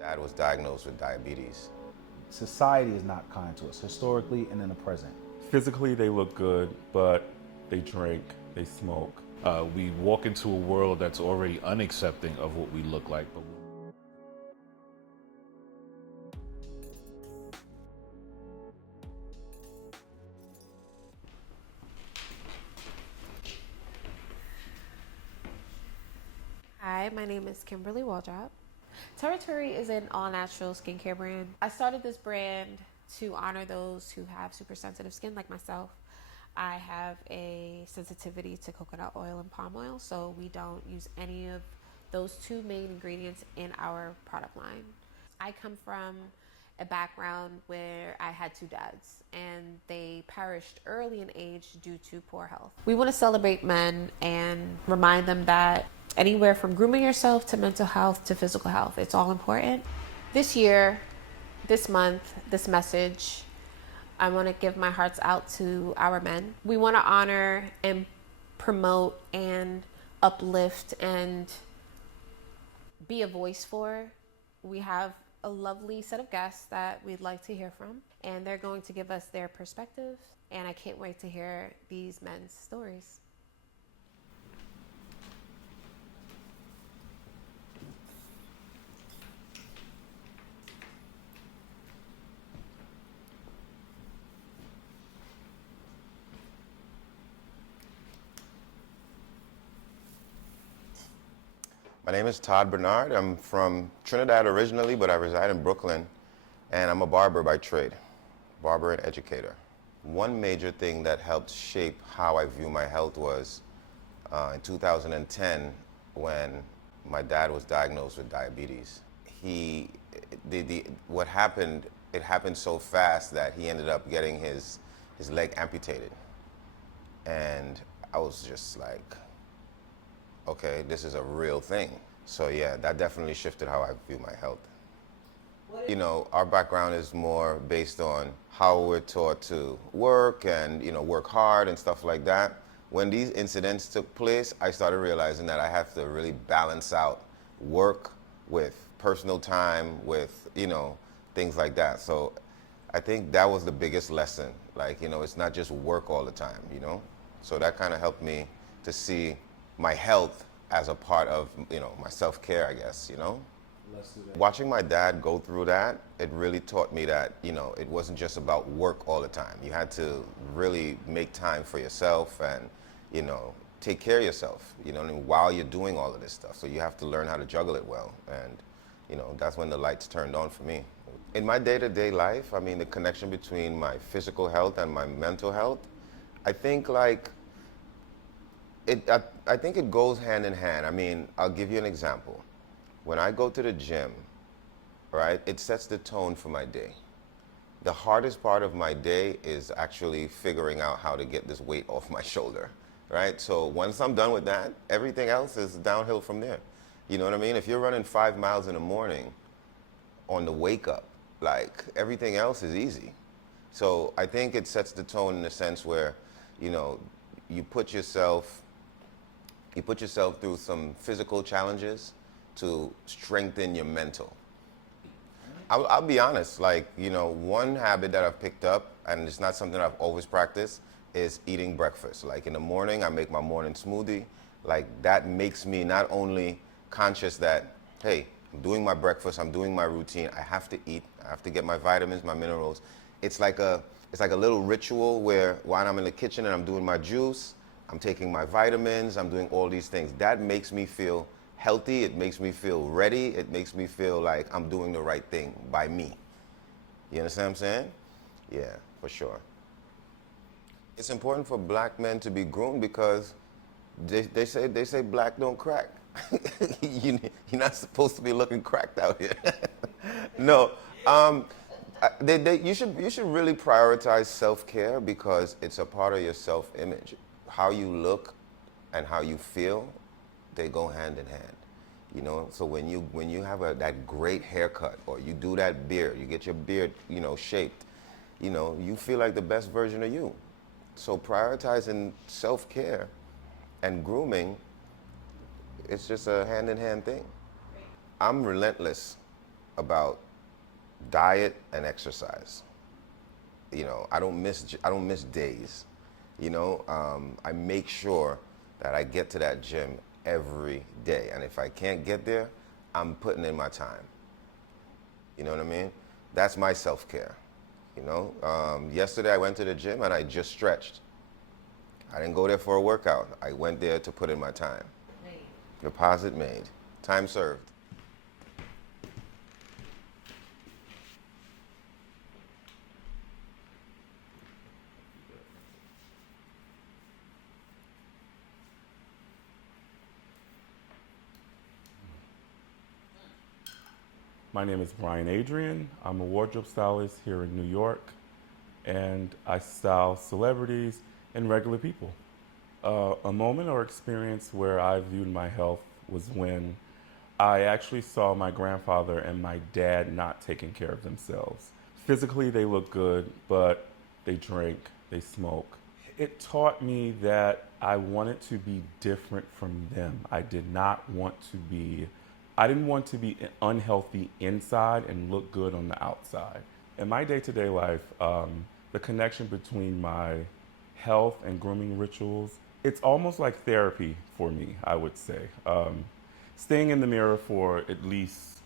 Dad was diagnosed with diabetes. Society is not kind to us, historically and in the present. Physically, they look good, but they drink, they smoke. We walk into a world that's already unaccepting of what we look like. But Hi, my name is Kimberly Waldrop. TERRA-TORY is an all-natural skincare brand. I started this brand to honor those who have super sensitive skin like myself. I have a sensitivity to coconut oil and palm oil, so we don't use any of those two main ingredients in our product line. I come from a background where I had two dads and they perished early in age due to poor health. We want to celebrate men and remind them that anywhere from grooming yourself to mental health to physical health, it's all important. This year, this month, this message, I want to give my hearts out to our men. We want to honor and promote and uplift and be a voice for. We have a lovely set of guests that we'd like to hear from, and they're going to give us their perspective, and I can't wait to hear these men's stories. My name is Todd Bernard. I'm from Trinidad originally, but I reside in Brooklyn, and I'm a barber by trade, barber and educator. One major thing that helped shape how I view my health was in 2010 when my dad was diagnosed with diabetes. What happened, it happened so fast that he ended up getting his leg amputated. And I was just like, okay, this is a real thing. So yeah, that definitely shifted how I view my health. You know, our background is more based on how we're taught to work and, work hard and stuff like that. When these incidents took place, I started realizing that I have to really balance out work with personal time, with, things like that. So I think that was the biggest lesson. Like, it's not just work all the time. So that kind of helped me to see my health as a part of, my self-care, I guess. Let's do that. Watching my dad go through that, it really taught me that, it wasn't just about work all the time. You had to really make time for yourself and, take care of yourself, while you're doing all of this stuff. So you have to learn how to juggle it well. And, that's when the lights turned on for me. In my day-to-day life, I mean, the connection between my physical health and my mental health, I think I think it goes hand in hand. I mean, I'll give you an example. When I go to the gym, right, it sets the tone for my day. The hardest part of my day is actually figuring out how to get this weight off my shoulder, right? So once I'm done with that, everything else is downhill from there. You know what I mean? If you're running 5 miles in the morning on the wake up, like everything else is easy. So I think it sets the tone in the sense where, you put yourself through some physical challenges to strengthen your mental. I'll be honest, one habit that I've picked up, and it's not something I've always practiced, is eating breakfast. Like in the morning, I make my morning smoothie. Like that makes me not only conscious that, hey, I'm doing my breakfast, I'm doing my routine, I have to eat, I have to get my vitamins, my minerals. It's like a little ritual where while I'm in the kitchen and I'm doing my juice, I'm taking my vitamins, I'm doing all these things. That makes me feel healthy, it makes me feel ready, it makes me feel like I'm doing the right thing by me. You understand what I'm saying? Yeah, for sure. It's important for black men to be groomed because they say black don't crack. You're not supposed to be looking cracked out here. No, you should really prioritize self-care because it's a part of your self-image. How you look and how you feel, they go hand in hand. So when you have that great haircut or you do that beard, you get your beard shaped, you feel like the best version of you. So prioritizing self-care and grooming, it's just a hand in hand thing. I'm relentless about diet and exercise. You know, I don't miss days. You know, I make sure that I get to that gym every day, and if I can't get there, I'm putting in my time. You know what I mean? That's my self-care. You know, yesterday I went to the gym and I just stretched. I didn't go there for a workout. I went there to put in my time. Deposit made. Time served. My name is Brian Adrian. I'm a wardrobe stylist here in New York, and I style celebrities and regular people. A moment or experience where I viewed my health was when I actually saw my grandfather and my dad not taking care of themselves. Physically, they look good, but they drink, they smoke. It taught me that I wanted to be different from them. I didn't want to be unhealthy inside and look good on the outside. In my day-to-day life, the connection between my health and grooming rituals, it's almost like therapy for me, I would say. Staying in the mirror for at least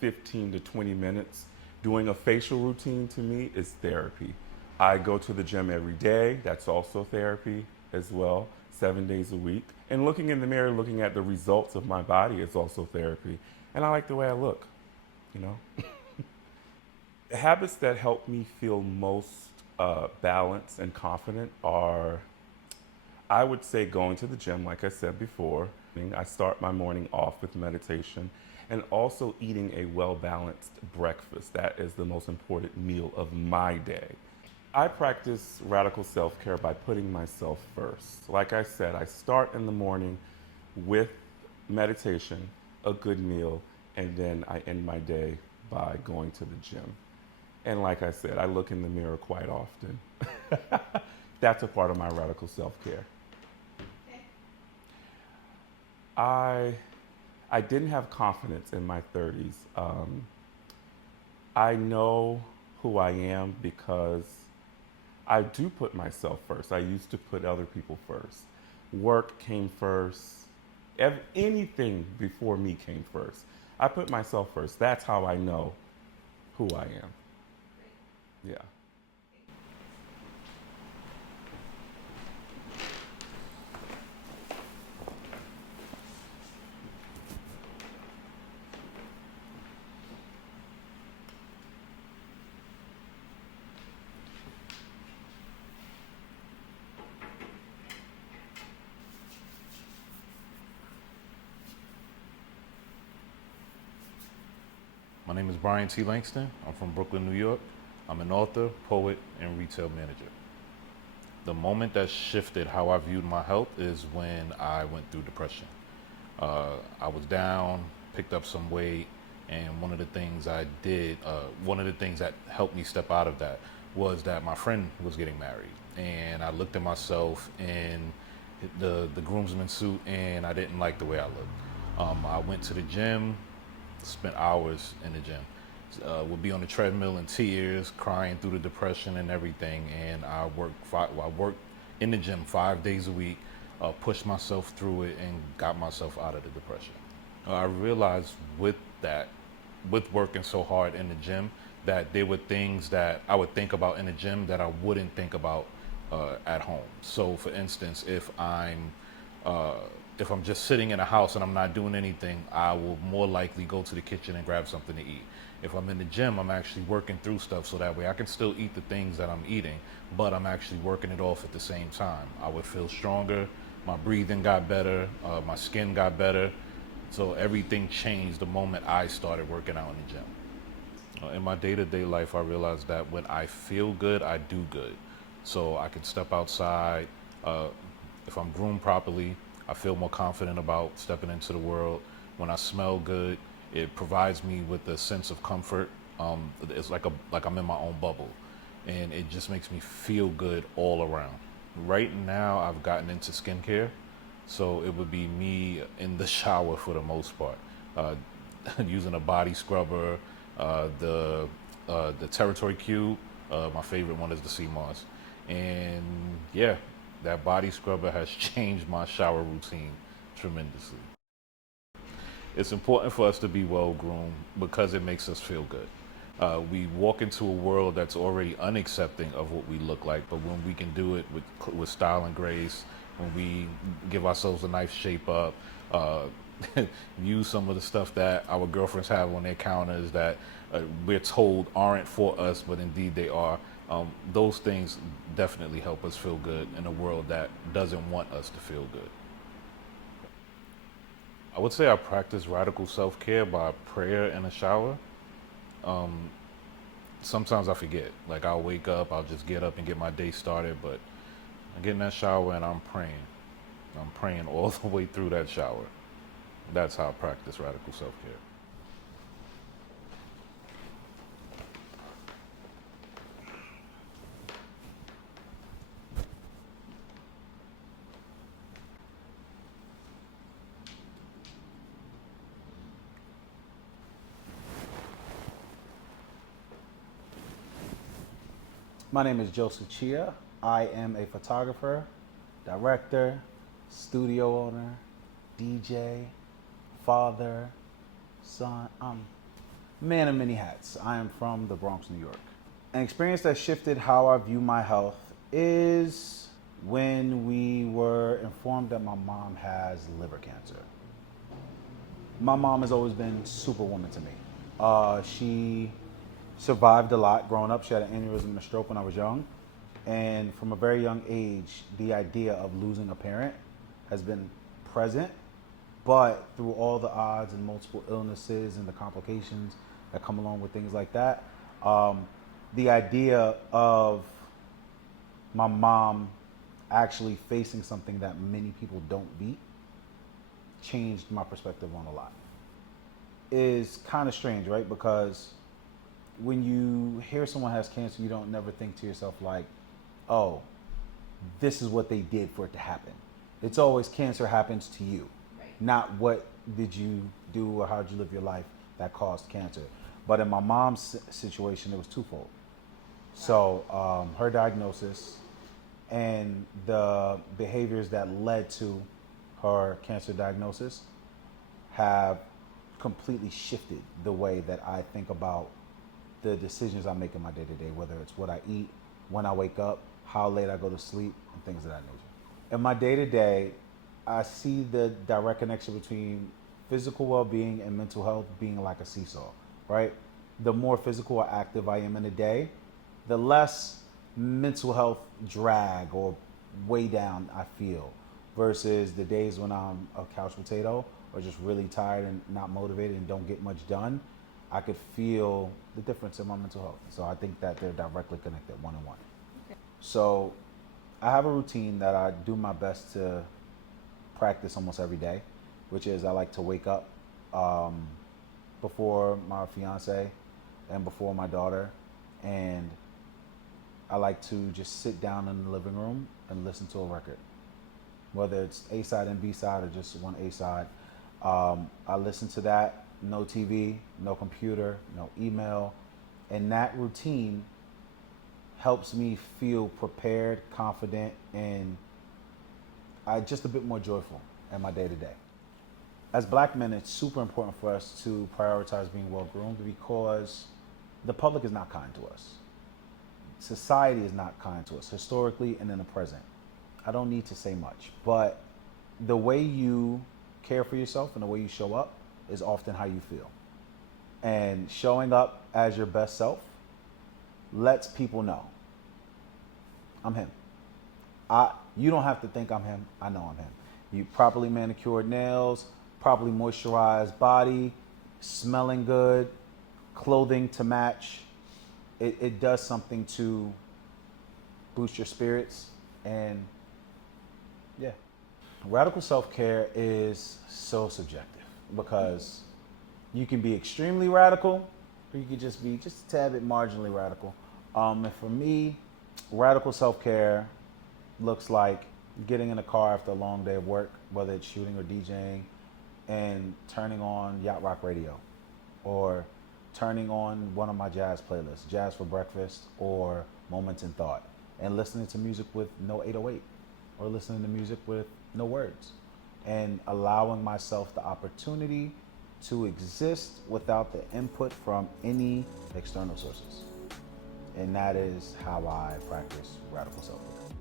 15 to 20 minutes, doing a facial routine to me is therapy. I go to the gym every day, that's also therapy as well, 7 days a week. And looking in the mirror, looking at the results of my body is also therapy. And I like the way I look, you know? The habits that help me feel most balanced and confident are, I would say, going to the gym, like I said before. I start my morning off with meditation and also eating a well-balanced breakfast. That is the most important meal of my day. I practice radical self-care by putting myself first. Like I said, I start in the morning with meditation, a good meal, and then I end my day by going to the gym. And like I said, I look in the mirror quite often. That's a part of my radical self-care. I didn't have confidence in my 30s. I know who I am because I do put myself first. I used to put other people first. Work came first. Anything before me came first. I put myself first. That's how I know who I am. Yeah. My name is Brian T. Langston. I'm from Brooklyn, New York. I'm an author, poet, and retail manager. The moment that shifted how I viewed my health is when I went through depression. I was down, picked up some weight, and one of the things that helped me step out of that was that my friend was getting married. And I looked at myself in the groomsman suit, and I didn't like the way I looked. I went to the gym, spent hours in the gym. Would be on the treadmill in tears, crying through the depression and everything. And I worked in the gym 5 days a week, pushed myself through it, and got myself out of the depression. I realized with working so hard in the gym, that there were things that I would think about in the gym that I wouldn't think about at home. So, for instance, if I'm just sitting in a house and I'm not doing anything, I will more likely go to the kitchen and grab something to eat. If I'm in the gym, I'm actually working through stuff so that way I can still eat the things that I'm eating, but I'm actually working it off at the same time. I would feel stronger, my breathing got better, my skin got better. So everything changed the moment I started working out in the gym. In my day-to-day life, I realized that when I feel good, I do good. So I can step outside. If I'm groomed properly, I feel more confident about stepping into the world. When I smell good, it provides me with a sense of comfort. It's like I'm in my own bubble, and it just makes me feel good all around. Right now, I've gotten into skincare, so it would be me in the shower for the most part. using a body scrubber, the TERRA-TORY cube. My favorite one is the sea moss, and yeah, that body scrubber has changed my shower routine tremendously. It's important for us to be well groomed because it makes us feel good. We walk into a world that's already unaccepting of what we look like, but when we can do it with style and grace, when we give ourselves a nice shape up, use some of the stuff that our girlfriends have on their counters that we're told aren't for us, but indeed they are. Those things definitely help us feel good in a world that doesn't want us to feel good. I would say I practice radical self-care by prayer in the shower. Sometimes I forget. Like I'll wake up, I'll just get up and get my day started, but I get in that shower and I'm praying. I'm praying all the way through that shower. That's how I practice radical self-care. My name is Joseph Chia. I am a photographer, director, studio owner, DJ, father, son. I'm man of many hats. I am from the Bronx, New York. An experience that shifted how I view my health is when we were informed that my mom has liver cancer. My mom has always been superwoman to me. She survived a lot growing up. She had an aneurysm and a stroke when I was young. And from a very young age, the idea of losing a parent has been present. But through all the odds and multiple illnesses and the complications that come along with things like that, the idea of my mom actually facing something that many people don't beat changed my perspective on a lot. Is kind of strange, right? Because when you hear someone has cancer, you don't never think to yourself like, oh, this is what they did for it to happen. It's always cancer happens to you, right? Not what did you do or how did you live your life that caused cancer. But in my mom's situation, it was twofold. So her diagnosis and the behaviors that led to her cancer diagnosis have completely shifted the way that I think about the decisions I make in my day-to-day, whether it's what I eat, when I wake up, how late I go to sleep, and things of that nature. In my day-to-day, I see the direct connection between physical well-being and mental health being like a seesaw, right? The more physical or active I am in a day, the less mental health drag or weigh down I feel versus the days when I'm a couch potato or just really tired and not motivated and don't get much done. I could feel the difference in my mental health. So I think that they're directly connected one-on-one. Okay. So I have a routine that I do my best to practice almost every day, which is I like to wake up before my fiance and before my daughter, and I like to just sit down in the living room and listen to a record, whether it's A side and B side or just one A side. I listen to that. No TV, no computer, no email. And that routine helps me feel prepared, confident, and just a bit more joyful in my day-to-day. As Black men, it's super important for us to prioritize being well-groomed because the public is not kind to us. Society is not kind to us, historically and in the present. I don't need to say much, but the way you care for yourself and the way you show up is often how you feel. And showing up as your best self lets people know, I'm him. You don't have to think I'm him. I know I'm him. You properly manicured nails, properly moisturized body, smelling good, clothing to match. It does something to boost your spirits. And yeah, radical self-care is so subjective because you can be extremely radical or you could just be just a tad bit marginally radical. And for me, radical self-care looks like getting in a car after a long day of work, whether it's shooting or DJing, and turning on yacht rock radio or turning on one of my jazz playlists, Jazz for Breakfast or Moments in Thought, and listening to music with no 808 or listening to music with no words, and allowing myself the opportunity to exist without the input from any external sources. And that is how I practice radical self-care.